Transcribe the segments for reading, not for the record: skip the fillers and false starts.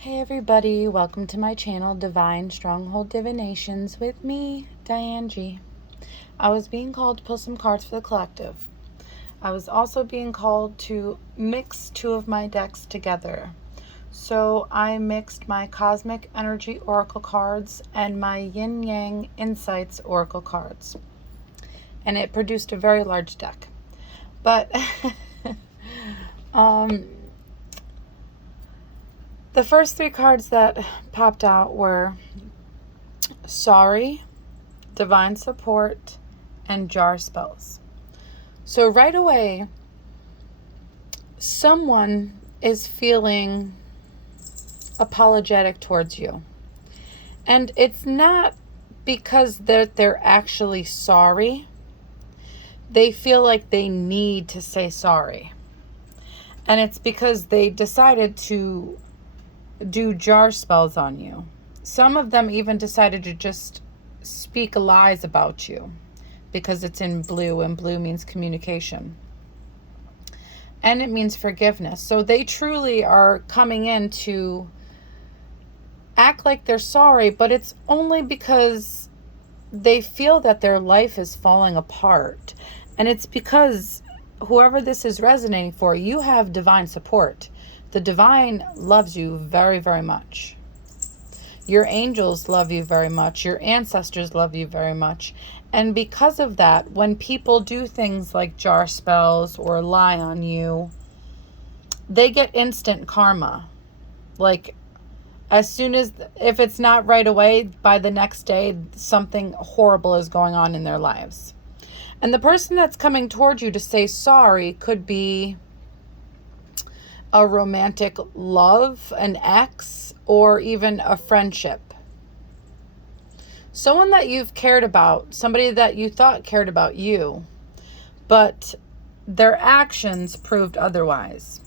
Hey everybody, welcome to my channel, Divine Stronghold Divinations, with me, Diane G. I was being called to pull some cards for the collective. I was also being called to mix two of my decks together. So I mixed my Cosmic Energy Oracle cards and my Yin Yang Insights Oracle cards. And it produced a very large deck. But the first three cards that popped out were Sorry, Divine Support, and Jar Spells. So right away, someone is feeling apologetic towards you. And it's not because they're actually sorry. They feel like they need to say sorry. And it's because they decided to do jar spells on you. Some of them even decided to just speak lies about you because it's in blue, and blue means communication. And it means forgiveness. So they truly are coming in to act like they're sorry, but it's only because they feel that their life is falling apart. And it's because whoever this is resonating for, you have divine support. The divine loves you very, very much. Your angels love you very much. Your ancestors love you very much. And because of that, when people do things like jar spells or lie on you, they get instant karma. Like, as soon as, if it's not right away, by the next day, something horrible is going on in their lives. And the person that's coming toward you to say sorry could be a romantic love, an ex, or even a friendship. Someone that you've cared about, somebody that you thought cared about you, but their actions proved otherwise.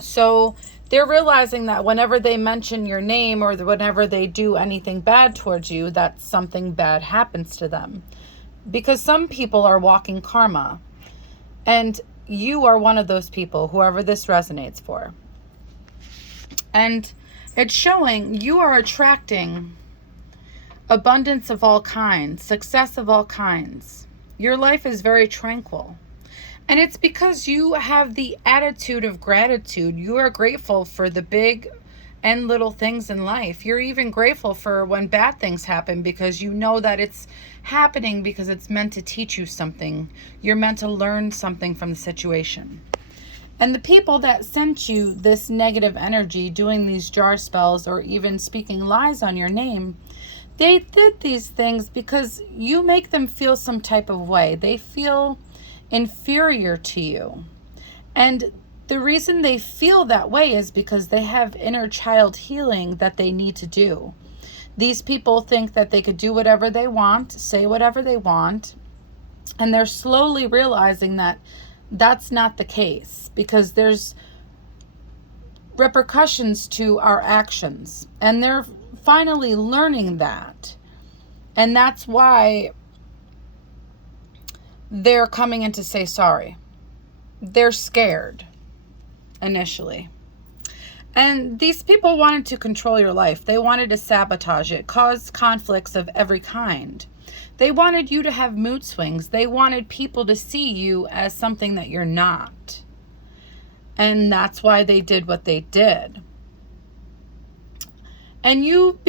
So they're realizing that whenever they mention your name or whenever they do anything bad towards you, that something bad happens to them. Because some people are walking karma. And you are one of those people, whoever this resonates for. And it's showing you are attracting abundance of all kinds, success of all kinds. Your life is very tranquil. And it's because you have the attitude of gratitude. You are grateful for the big and little things in life. You're even grateful for when bad things happen because you know that it's happening because it's meant to teach you something. You're meant to learn something from the situation. And the people that sent you this negative energy, doing these jar spells or even speaking lies on your name, they did these things because you make them feel some type of way. They feel inferior to you. And the reason they feel that way is because they have inner child healing that they need to do. These people think that they could do whatever they want, say whatever they want, and they're slowly realizing that that's not the case because there's repercussions to our actions, and they're finally learning that. And that's why they're coming in to say sorry. They're scared initially. And these people wanted to control your life. They wanted to sabotage it, cause conflicts of every kind. They wanted you to have mood swings. They wanted people to see you as something that you're not. And that's why they did what they did. And you've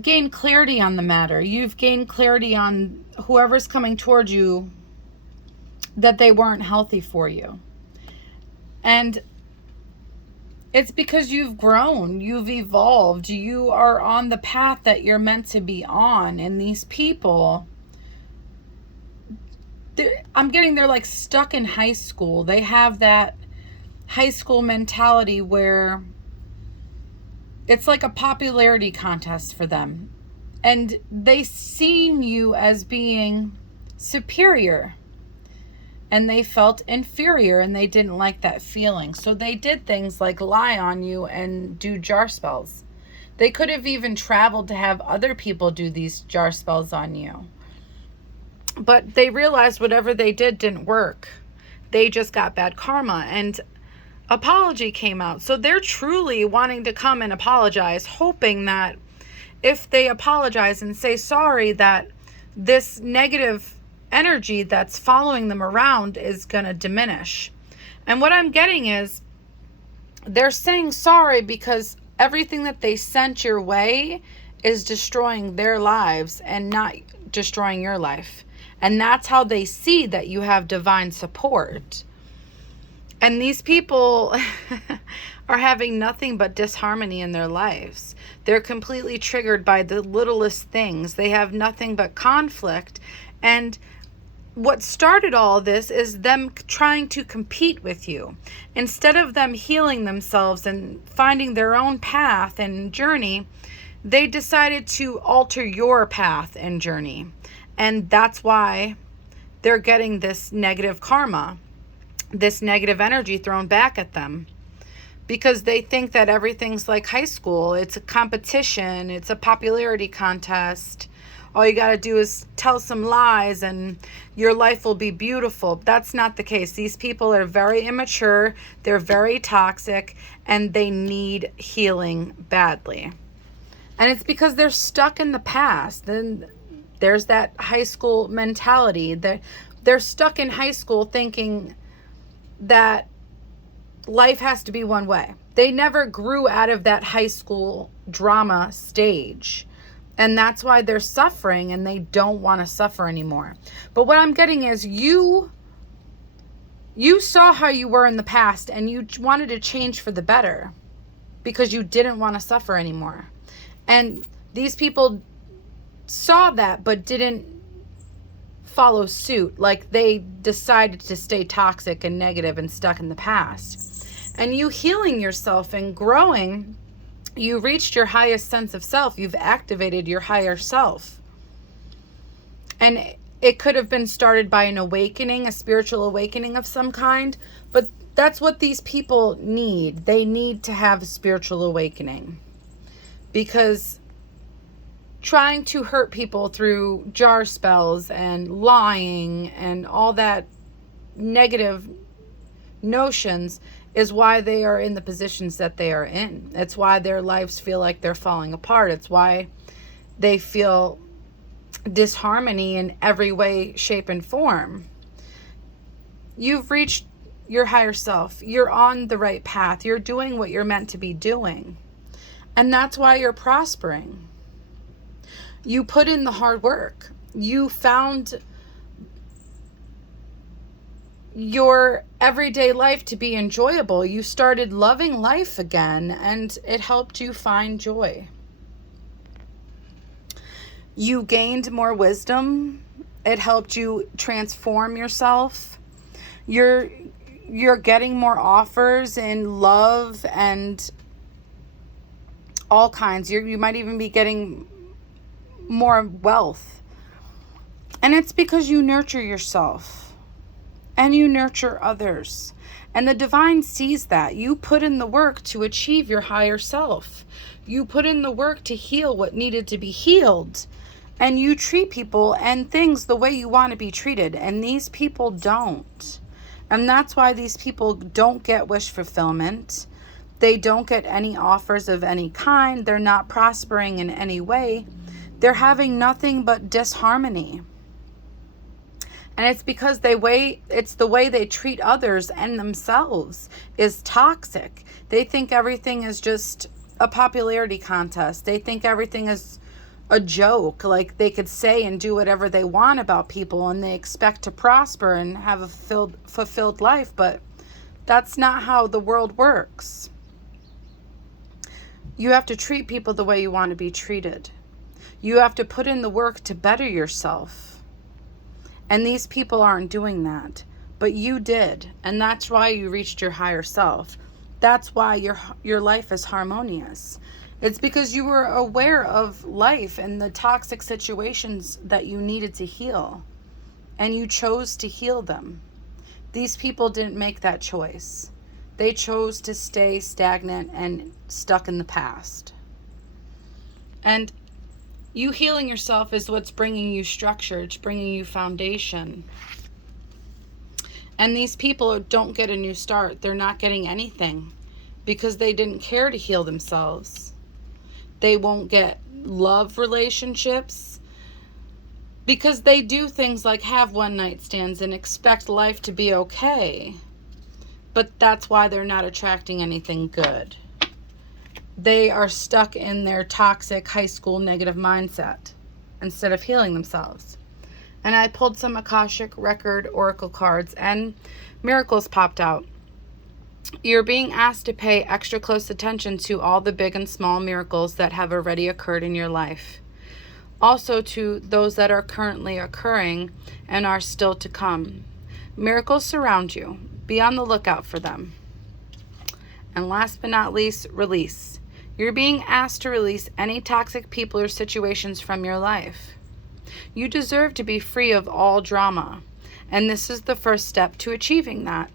gained clarity on the matter. You've gained clarity on whoever's coming towards you, that they weren't healthy for you. And it's because you've grown, you've evolved, you are on the path that you're meant to be on. And these people, I'm getting they're like stuck in high school. They have that high school mentality where it's like a popularity contest for them. And they seen you as being superior. And they felt inferior and they didn't like that feeling. So they did things like lie on you and do jar spells. They could have even traveled to have other people do these jar spells on you. But they realized whatever they did didn't work. They just got bad karma. And apology came out. So they're truly wanting to come and apologize, hoping that if they apologize and say sorry, that this negative energy that's following them around is going to diminish. And what I'm getting is they're saying sorry because everything that they sent your way is destroying their lives and not destroying your life. And that's how they see that you have divine support. And these people are having nothing but disharmony in their lives. They're completely triggered by the littlest things. They have nothing but conflict. And what started all this is them trying to compete with you. Instead of them healing themselves and finding their own path and journey, they decided to alter your path and journey. And that's why they're getting this negative karma, this negative energy thrown back at them. Because they think that everything's like high school. It's a competition. It's a popularity contest. All you got to do is tell some lies and your life will be beautiful. That's not the case. These people are very immature. They're very toxic and they need healing badly. And it's because they're stuck in the past. Then there's that high school mentality that they're stuck in high school thinking that life has to be one way. They never grew out of that high school drama stage. And that's why they're suffering and they don't want to suffer anymore. But what I'm getting is you saw how you were in the past and you wanted to change for the better because you didn't want to suffer anymore. And these people saw that but didn't follow suit. Like they decided to stay toxic and negative and stuck in the past. And you healing yourself and growing, you reached your highest sense of self. You've activated your higher self. And it could have been started by an awakening, a spiritual awakening of some kind. But that's what these people need. They need to have a spiritual awakening. Because trying to hurt people through jar spells and lying and all that negative notions is why they are in the positions that they are in. It's why their lives feel like they're falling apart. It's why they feel disharmony in every way, shape, and form. You've reached your higher self. You're on the right path. You're doing what you're meant to be doing. And that's why you're prospering. You put in the hard work. You found your everyday life to be enjoyable. You started loving life again, and it helped you find joy. You gained more wisdom. It helped you transform yourself. You're getting more offers in love and all kinds. You might even be getting more wealth. And it's because you nurture yourself. And you nurture others. And the divine sees that. You put in the work to achieve your higher self. You put in the work to heal what needed to be healed. And you treat people and things the way you want to be treated. And these people don't. And that's why these people don't get wish fulfillment. They don't get any offers of any kind. They're not prospering in any way. They're having nothing but disharmony. And it's because it's the way they treat others and themselves is toxic. They think everything is just a popularity contest. They think everything is a joke. Like they could say and do whatever they want about people and they expect to prosper and have a fulfilled life. But that's not how the world works. You have to treat people the way you want to be treated. You have to put in the work to better yourself. And these people aren't doing that. But you did. And that's why you reached your higher self. That's why your life is harmonious. It's because you were aware of life and the toxic situations that you needed to heal. And you chose to heal them. These people didn't make that choice. They chose to stay stagnant and stuck in the past. And you healing yourself is what's bringing you structure. It's bringing you foundation. And these people don't get a new start. They're not getting anything because they didn't care to heal themselves. They won't get love relationships because they do things like have one night stands and expect life to be okay. But that's why they're not attracting anything good. They are stuck in their toxic high school negative mindset instead of healing themselves. And I pulled some Akashic Record Oracle cards and miracles popped out. You're being asked to pay extra close attention to all the big and small miracles that have already occurred in your life. Also to those that are currently occurring and are still to come. Miracles surround you. Be on the lookout for them. And last but not least, release. You're being asked to release any toxic people or situations from your life. You deserve to be free of all drama. And this is the first step to achieving that.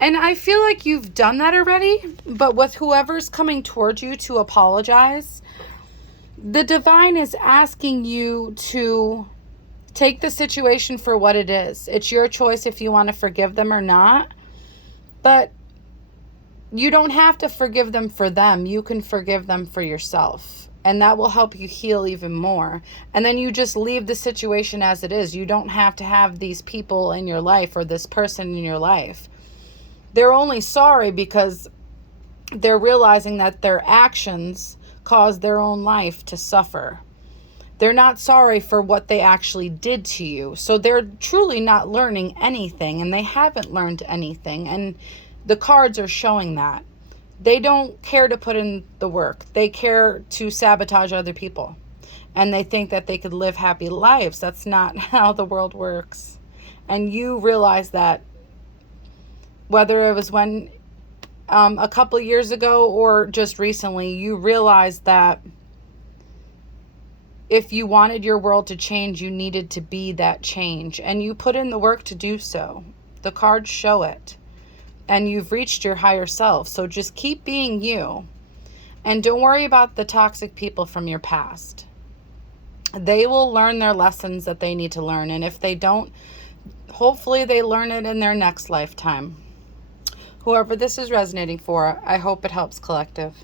And I feel like you've done that already, but with whoever's coming towards you to apologize, the divine is asking you to take the situation for what it is. It's your choice if you want to forgive them or not. But you don't have to forgive them for them. You can forgive them for yourself. And that will help you heal even more. And then you just leave the situation as it is. You don't have to have these people in your life or this person in your life. They're only sorry because they're realizing that their actions caused their own life to suffer. They're not sorry for what they actually did to you. So they're truly not learning anything, and they haven't learned anything. And the cards are showing that. They don't care to put in the work. They care to sabotage other people. And they think that they could live happy lives. That's not how the world works. And you realize that whether it was when a couple years ago or just recently, you realized that if you wanted your world to change, you needed to be that change. And you put in the work to do so. The cards show it. And you've reached your higher self. So just keep being you. And don't worry about the toxic people from your past. They will learn their lessons that they need to learn. And if they don't, hopefully they learn it in their next lifetime. Whoever this is resonating for, I hope it helps, collective.